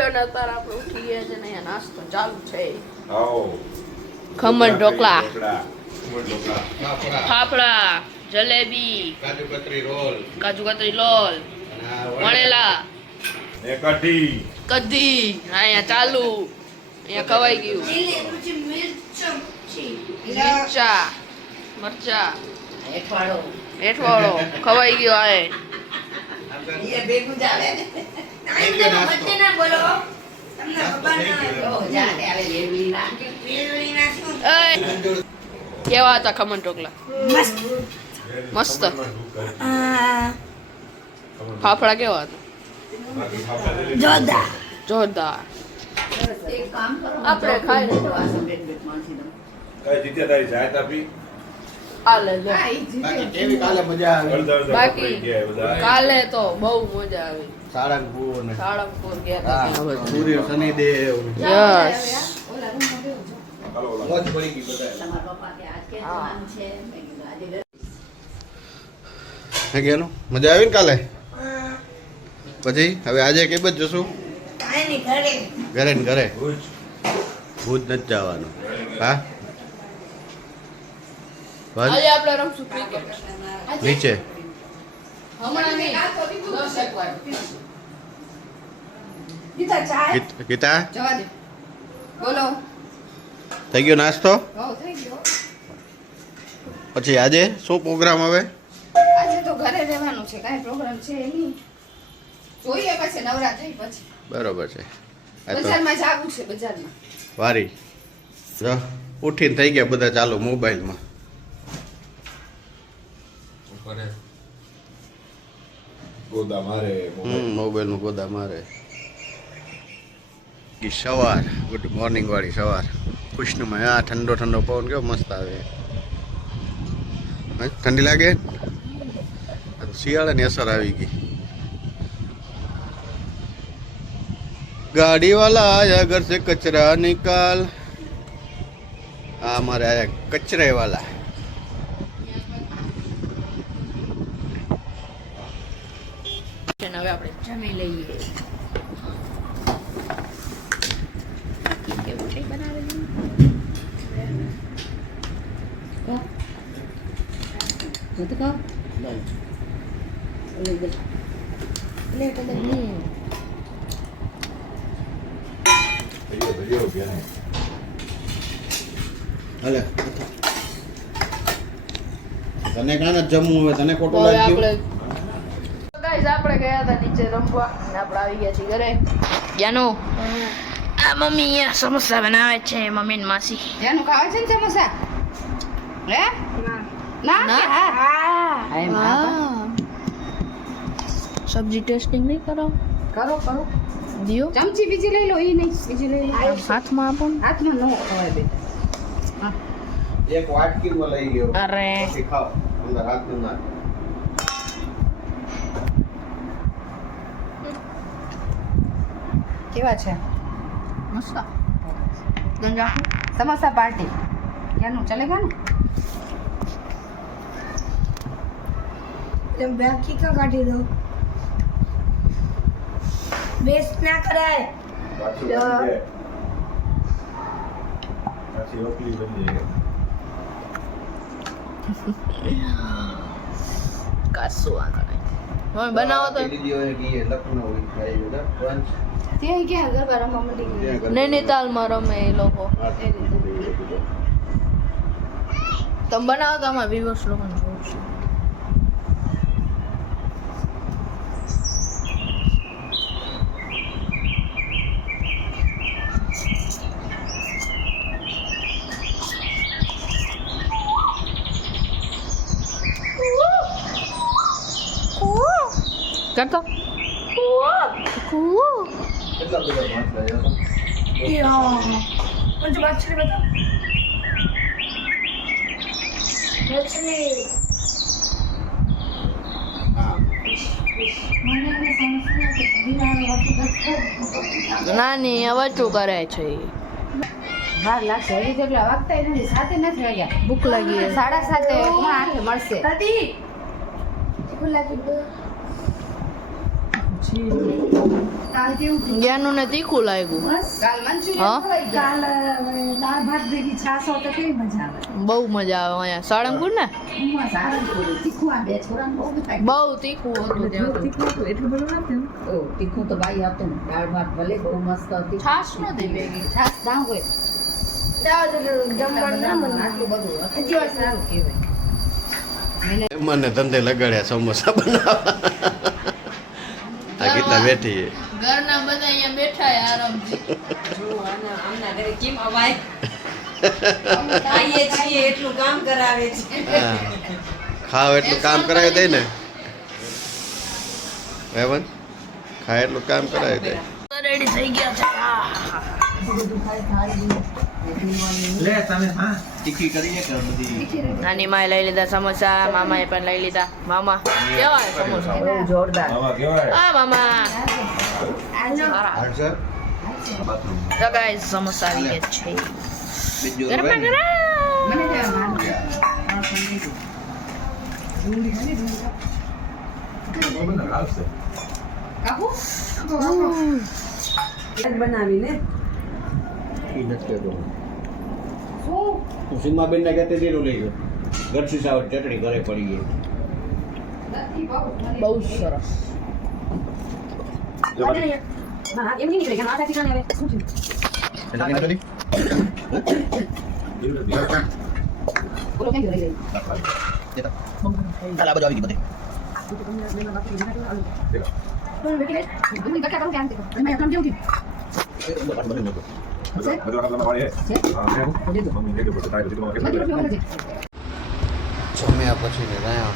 Video ને અત્યારે આપણે ઉઠી ગયા છે ને અહીંયા નાસ્તો ચાલુ છે. આવો ખમણ ઢોકળા, ખમણ ઢોકળા, ફાફડા, જલેબી, કાજુ કતરી રોલ, લોલ, વણેલા, ને કઢી. કઢી અહીંયા ચાલુ. અહીંયા ખવાઈ ગયું. મિરચા, મરચા, હેઠવાળો ખવાઈ ગયો. આ કેવા હતા ખમણ ઢોકળા? મસ્ત. ફાફડા કેવા હતા? જોરદાર. આપણે ખાઈ જીત્યા તારી જાત આપી. બાકી કાલે તો બહુ મજા આવી. સાળંગપુર ગયા સૂર્ય શનિદેવ યસ. મોજ પડી ગઈ બધા. મજા આવી ને કાલે? પછી હવે આજે કે બધ જશું ઘરે ને ઘરે. ભૂત નથી જવાનું. હા આજે આપણે રમશું ક્રિકેટ નીચે. હમણાં નહીં 10 એક વાર. ગીતા જવા દે. બોલો. થઈ ગયો નાસ્તો? થઈ ગયો. પછી આજે શું પ્રોગ્રામ હવે? આજે તો ઘરે રહેવાનું છે, કાંઈ પ્રોગ્રામ છે નહીં. જોઈએ પછી નવરાત્રી પછી. બરોબર છે. આ તો બજારમાં જાવું છે, બજારમાં. વારી જો ઉઠીને થઈ ગયા બધા ચાલુ મોબાઈલમાં. ગોદા મારે મોબાઈલમાં ગોદા મારે. સવાર ગુડ મોર્નિંગ વાળી સવાર ખુશનુમા. હા ઠંડો ઠંડો પવન કેવો મસ્ત આવે. ઠંડી લાગે? શિયાળાની અસર આવી ગઈ. ગાડી વાલા આયા ઘર સે કચરા નિકાલ. હા અમારે આયા કચરે વાલા. હવે આપણે જમી લઈએ. કેવું છે બનાવેલું? હાલે તને કાને જમવું હવે? તને ખોટું લાગ્યું? ગાઈસ આપણે ગયા હતા નીચે રમવા અને આપણે આવી ગયા છીએ ઘરે. જાનો આ મમ્મી અહીંયા સમોસા બનાવે છે. મમ્મી ને માસી જાનું ખાવે છે ને સમોસા? હે ના સબ્જી ટેસ્ટિંગ નહીં કરો? કરો દિયો ચમચી બીજી લઈ લો. ઈ નહીં બીજી લઈ લો. હાથમાં આપો ને. હાથમાં નો ખવાય બે. એક વાટકીમાં લઈ લ્યો. અરે પછી ખાઓ. અંદર હાથ ન નાખ. કેવા છે? મસ્ત. ગંજા સમોસા પાર્ટી ક્યાંનું ચલેગા ને? तुम बाकी का काटी दो वेस्ट ना कराए પાછી રોટલી બની જાય. કાસુ આ કરે. મમ્મી બનાવો તો દીદી હોય કે એ લખનઉ હોય ખાઈ બધા ફ્રેન્ચ. ત્યાં ક્યાં ગરબા રમવા મળી ગઈ? નૈનીતાલમાં રમે એ લોકો. તમે બનાવો તો આમાં વિવર્સ લોકોને જોઉં છું. કરતો કેટલા બધા માછલા यार मुझे मछली बता मछली હા નાની વચું કરે છે. વાર લાગશે હજી તો એટલા વાગતા નથી. સાથે નથી વાગ્યા. ભૂખ લાગી. 7:30 પોણા 8 મળશે. दादी खुला की दो કાલ કેવું જ્ઞાનુ ને તીખું લાગ્યું બસ કાલ મંચુરિયન હા? ખવાઈ ગયા. કાલ દાળ ભાત ભેગી છાશ હોય તો કેવી મજા આવે બહુ મજા આવે અહીંયા સાળંગપુર ને સારંગપુર તીખું આ બે છોરાને બહુ ખાઈ બહુ તીખું હતું ત્યાં તો. એટલું બધું નથી ઓ તીખું તો ભાઈ હતું દાળ ભાત ભલે બહુ મસ્ત હતી છાશ નથી ભેગી છાસ ના હોય જમવાનું ના મને આટલું બધું હજી વાર સારું કહેવાય મને ધંધે લગાડ્યા સમોસા બનાવવા આ ગીતા બેઠી છે. ઘરના બધા અહીંયા બેઠા છે આરામથી જો આમના ઘરે કેમ અવાય ખાઈએ છીએ એટલું કામ કરાવે છે હા. ખાવ એટલું કામ કરાવી દે ને હેવન ખાય એટલું કામ કરાવી દે રેડી થઈ ગયા છે લે તમે હા તીખી કરીએ કે બધી નાની માએ લઈ લીધા સમોસા મામાએ પણ લઈ લીધા મામા કેવા છે સમોસા બહુ જોરદાર આમાં કેવાય આ મામા સારા. હાલસર તો ગાઈસ સમોસા આવી ગયા છે બીજું ગરમા હોય ને? ગરમ મને ત્યાં બરાબર આવશે કાપું બનાવીને ઈ નથી કહેતો. શું હું સીમાબેનને કહેતી હતી એનું લઈ ગયો ગરસી સાવ ચટણી ઘરે પડી ગઈ નથી બહુ મને બહુ સરસ એમ નહીં નીકળે કે માથા ઠીકાણે આવે શું થયું એના કઈ નથી? બોલો કેમ રહી ગઈ ચાલ, આ બાજુ આવી ગઈ બધી. પણ વેકી લે હું કટકા કરું કે આમ તે અને મેં કેવું થયું બધું નાખો. બધું ખાતા પાડે હા મમ્મી કીધું પછી તારે કીધું નથી કેટલું રોટલી નથી જમ્યા પછી ને રહ્યા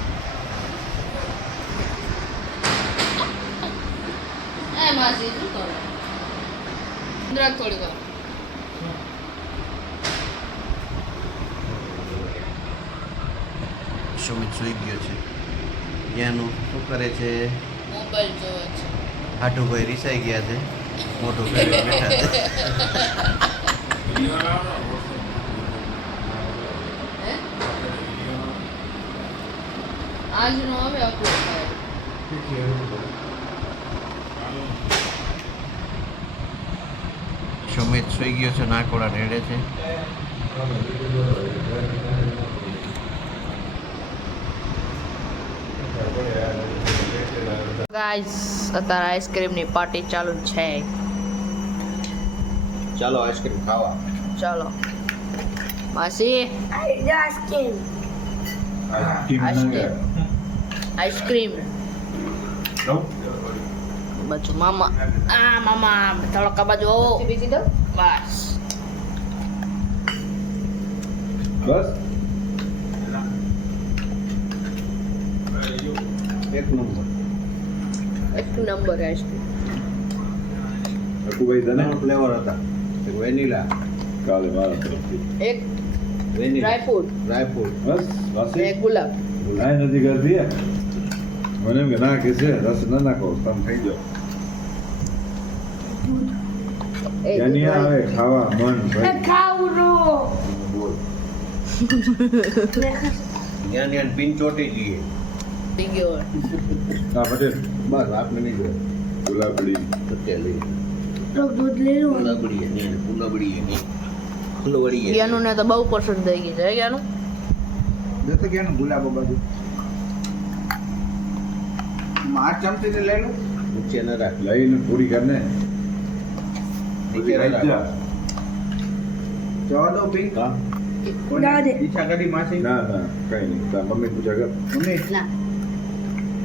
એ માસી શું કરો ઇન્દ્રાક થોડી વાર સુમિત સુઈ ગયો છે ત્યાંનું શું કરે છે મોબાઈલ જોવે છે હાટુભાઈ રીસાઈ ગયા છે મોટું ફેરવી બેઠા છે હે આજનો હવે અપલોડ થાય સુમિત સુઈ ગયો છે નાકોડા રેડે છે ગાઈસ અત્યારે આઈસ્ક્રીમની પાર્ટી ચાલુ છે ચાલો આઈસ્ક્રીમ ખાવા ચાલો માસી આઈસ્ક્રીમ આઈસ્ક્રીમ બાજુ મામા આ મામા થોડોક આ બાજુ આવો બીજી દો બસ બસ એક નંબર એક નંબર આઈસ્ક્રીમ અકુભાઈ તને ફ્લેવર હતા એક વેનીલા કાલે મારા તરફથી એક વેનીલા ડ્રાયફ્રૂટ ડ્રાયફ્રૂટ બસ વાસી એક ગુલાબ ભૂલાય નથી કરતી મને એમ કે ના કે છે રસ ન નાખો તમે થઈ જાઓ એક એની આવે ખાવા મન ખાવું રો બોલ ત્યાં પિન ચોટી જઈએ થઈ ગયો હા પટેલ બસ આપને નહીં જોઈએ ગુલાબડી સત્ય લઈ દૂધ લઈ લો ફૂલબડી નહીં ફૂલબડી નહીં ફૂલબડી જ્ઞાનુ ને તો બહુ પસંદ થઈ ગઈ છે જ્ઞાનુ જતો ગયા ને ગુલાબો બાજુ માર ચમચી ને લઈ લો નીચે ન રાખ લઈને પૂરી કરને નીચે ન રાખ જવા દો પિંક હા ના દે ઈચ્છા કરી માસી ના ના કઈ નહીં તાર મમ્મી પૂછા કર મમ્મી ના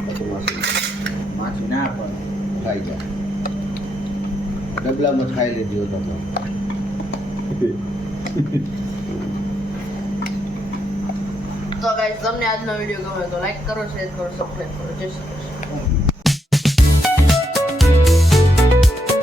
તો માસી માસી ના પણ ખાઈ જા ડબલામાં ખાઈ લેજો તમે તો ગાઈસ તમને આજનો વિડીયો ગમે તો લાઈક કરો શેર કરો સબસ્ક્રાઇબ કરો જય શ્રી કૃષ્ણ